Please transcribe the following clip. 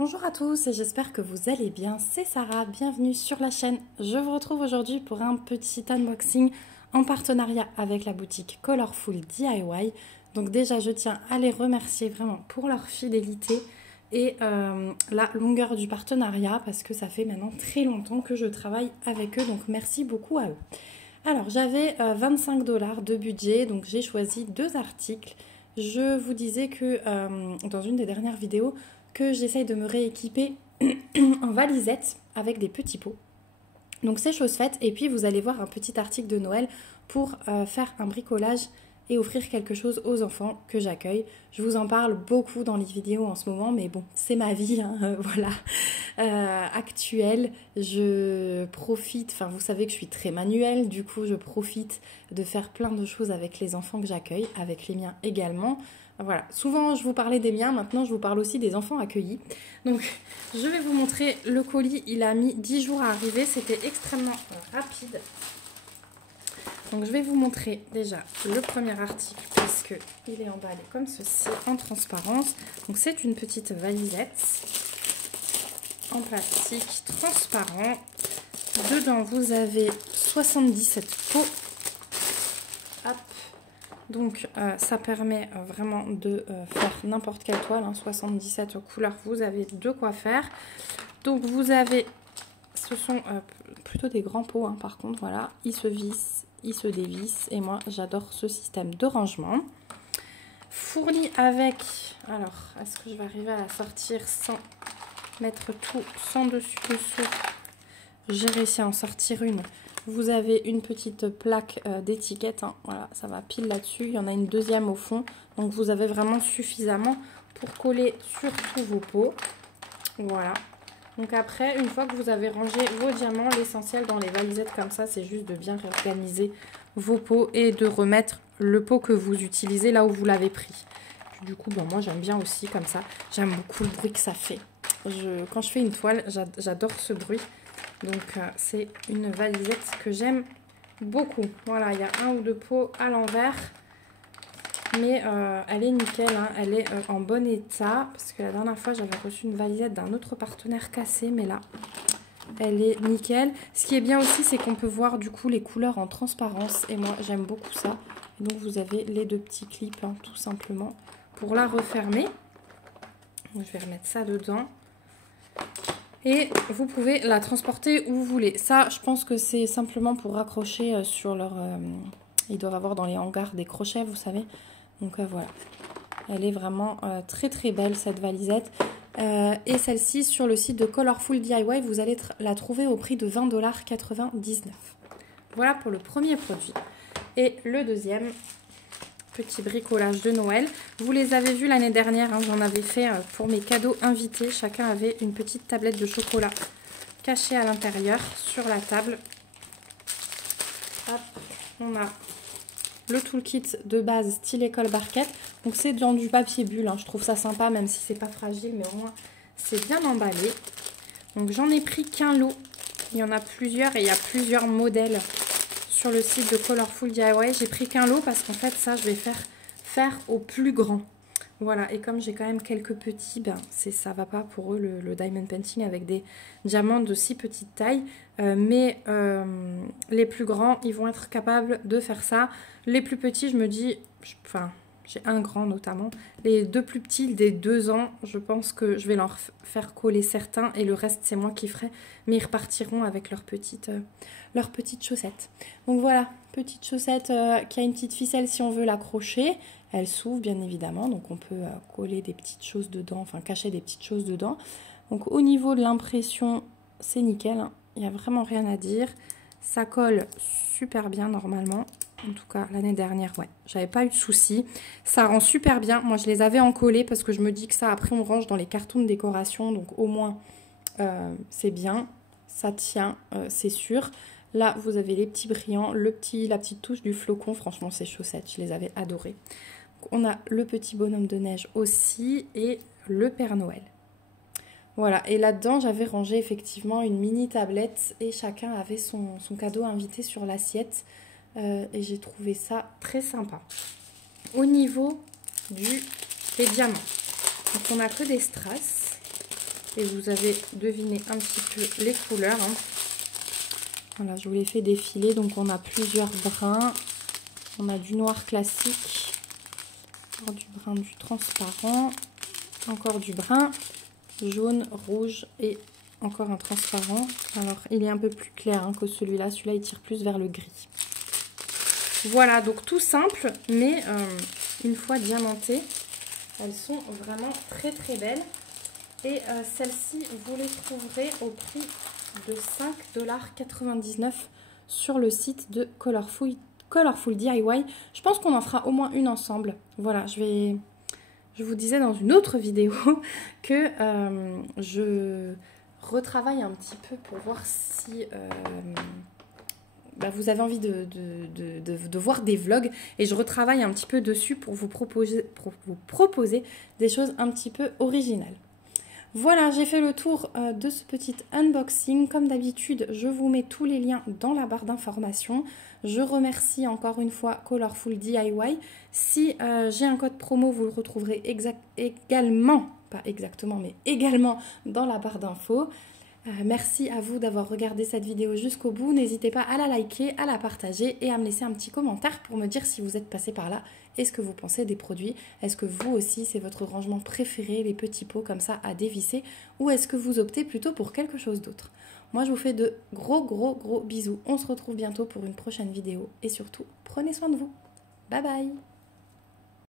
Bonjour à tous et j'espère que vous allez bien, c'est Sarah, bienvenue sur la chaîne. Je vous retrouve aujourd'hui pour un petit unboxing en partenariat avec la boutique Colorful DIY. Donc déjà je tiens à les remercier vraiment pour leur fidélité et la longueur du partenariat parce que ça fait maintenant très longtemps que je travaille avec eux, donc merci beaucoup à eux. Alors j'avais 25 $ de budget, donc j'ai choisi deux articles. Je vous disais que dans une des dernières vidéos que j'essaye de me rééquiper en valisette avec des petits pots. Donc c'est chose faite et puis vous allez voir un petit article de Noël pour faire un bricolage et offrir quelque chose aux enfants que j'accueille. Je vous en parle beaucoup dans les vidéos en ce moment, mais bon, c'est ma vie, hein, voilà, actuelle. Je profite, enfin vous savez que je suis très manuelle, du coup je profite de faire plein de choses avec les enfants que j'accueille, avec les miens également. Voilà, souvent je vous parlais des miens, maintenant je vous parle aussi des enfants accueillis. Donc je vais vous montrer le colis, il a mis 10 jours à arriver, c'était extrêmement rapide. Donc je vais vous montrer déjà le premier article puisque il est emballé comme ceci en transparence. Donc c'est une petite valisette en plastique transparent. Dedans vous avez 77 pots. Hop. Donc ça permet vraiment de faire n'importe quelle toile, hein, 77 couleurs, vous avez de quoi faire. Donc vous avez, ce sont plutôt des grands pots, hein, par contre, voilà, ils se vissent, ils se dévissent et moi j'adore ce système de rangement. Fourni avec, alors est-ce que je vais arriver à la sortir sans mettre tout sans dessus dessous? J'ai réussi à en sortir une. Vous avez une petite plaque d'étiquette, hein, voilà, ça va pile là-dessus. Il y en a une deuxième au fond, donc vous avez vraiment suffisamment pour coller sur tous vos pots. Voilà. Donc après, une fois que vous avez rangé vos diamants, l'essentiel dans les valisettes comme ça, c'est juste de bien réorganiser vos pots et de remettre le pot que vous utilisez là où vous l'avez pris. Du coup, bon, moi j'aime bien aussi comme ça. J'aime beaucoup le bruit que ça fait. Quand je fais une toile, j'adore ce bruit. Donc c'est une valisette que j'aime beaucoup. Voilà, il y a un ou deux pots à l'envers. Mais elle est nickel, hein. Elle est en bon état. Parce que la dernière fois, j'avais reçu une valisette d'un autre partenaire cassée. Mais là, elle est nickel. Ce qui est bien aussi, c'est qu'on peut voir du coup les couleurs en transparence. Et moi, j'aime beaucoup ça. Et donc, vous avez les deux petits clips, hein, tout simplement, pour la refermer. Donc, je vais remettre ça dedans. Et vous pouvez la transporter où vous voulez. Ça, je pense que c'est simplement pour raccrocher sur leur... ils doivent avoir dans les hangars des crochets, vous savez. Donc voilà. Elle est vraiment très très belle, cette valisette. Et celle-ci, sur le site de Colorful DIY, vous allez la trouver au prix de 20,99 $. Voilà pour le premier produit. Et le deuxième... petit bricolage de Noël. Vous les avez vus l'année dernière, hein, j'en avais fait pour mes cadeaux invités. Chacun avait une petite tablette de chocolat cachée à l'intérieur sur la table. Hop, on a le toolkit de base style école barquette. Donc c'est dans du papier bulle, hein. Je trouve ça sympa même si c'est pas fragile, mais au moins c'est bien emballé. Donc j'en ai pris qu'un lot. Il y en a plusieurs et il y a plusieurs modèles. Sur le site de Colorful DIY, j'ai pris qu'un lot parce qu'en fait ça je vais faire au plus grand. Voilà, et comme j'ai quand même quelques petits, ben ça va pas pour eux le diamond painting avec des diamants de si petite taille. Mais les plus grands, ils vont être capables de faire ça. Les plus petits, je me dis, enfin j'ai un grand notamment. Les deux plus petits, des 2 ans, je pense que je vais leur faire coller certains et le reste c'est moi qui ferai. Mais ils repartiront avec leurs petites chaussettes. Donc voilà, petite chaussette qui a une petite ficelle si on veut l'accrocher. Elle s'ouvre bien évidemment, donc on peut coller des petites choses dedans, enfin cacher des petites choses dedans. Donc au niveau de l'impression, c'est nickel, hein. Il n'y a vraiment rien à dire. Ça colle super bien normalement. En tout cas, l'année dernière, ouais, j'avais pas eu de soucis. Ça rend super bien. Moi, je les avais encollés parce que je me dis que ça, après, on range dans les cartons de décoration. Donc, au moins, c'est bien. Ça tient, c'est sûr. Là, vous avez les petits brillants, la petite touche du flocon. Franchement, ces chaussettes, je les avais adorées. Donc, on a le petit bonhomme de neige aussi et le Père Noël. Voilà, et là-dedans, j'avais rangé effectivement une mini tablette et chacun avait son cadeau invité sur l'assiette. Et j'ai trouvé ça très sympa. Au niveau des diamants, donc on n'a que des strass. Et vous avez deviné un petit peu les couleurs. Hein. Voilà, je vous les fais défiler. Donc on a plusieurs brins. On a du noir classique. Encore du brun, du transparent. Encore du brun. Jaune, rouge et encore un transparent. Alors il est un peu plus clair hein, que celui-là. Celui-là il tire plus vers le gris. Voilà, donc tout simple, mais une fois diamantées, elles sont vraiment très très belles. Et celles-ci, vous les trouverez au prix de 5,99 $ sur le site de Colorful DIY. Je pense qu'on en fera au moins une ensemble. Voilà, je vous disais dans une autre vidéo que je retravaille un petit peu pour voir si vous avez envie de voir des vlogs. Et je retravaille un petit peu dessus pour vous proposer des choses un petit peu originales. Voilà, j'ai fait le tour de ce petit unboxing. Comme d'habitude, je vous mets tous les liens dans la barre d'informations. Je remercie encore une fois Colorful DIY. Si j'ai un code promo, vous le retrouverez également, pas exactement, mais également dans la barre d'infos. Merci à vous d'avoir regardé cette vidéo jusqu'au bout. N'hésitez pas à la liker, à la partager et à me laisser un petit commentaire pour me dire si vous êtes passé par là et ce que vous pensez des produits. Est-ce que vous aussi, c'est votre rangement préféré, les petits pots comme ça à dévisser, ou est-ce que vous optez plutôt pour quelque chose d'autre? Moi, je vous fais de gros bisous. On se retrouve bientôt pour une prochaine vidéo et surtout, prenez soin de vous. Bye bye!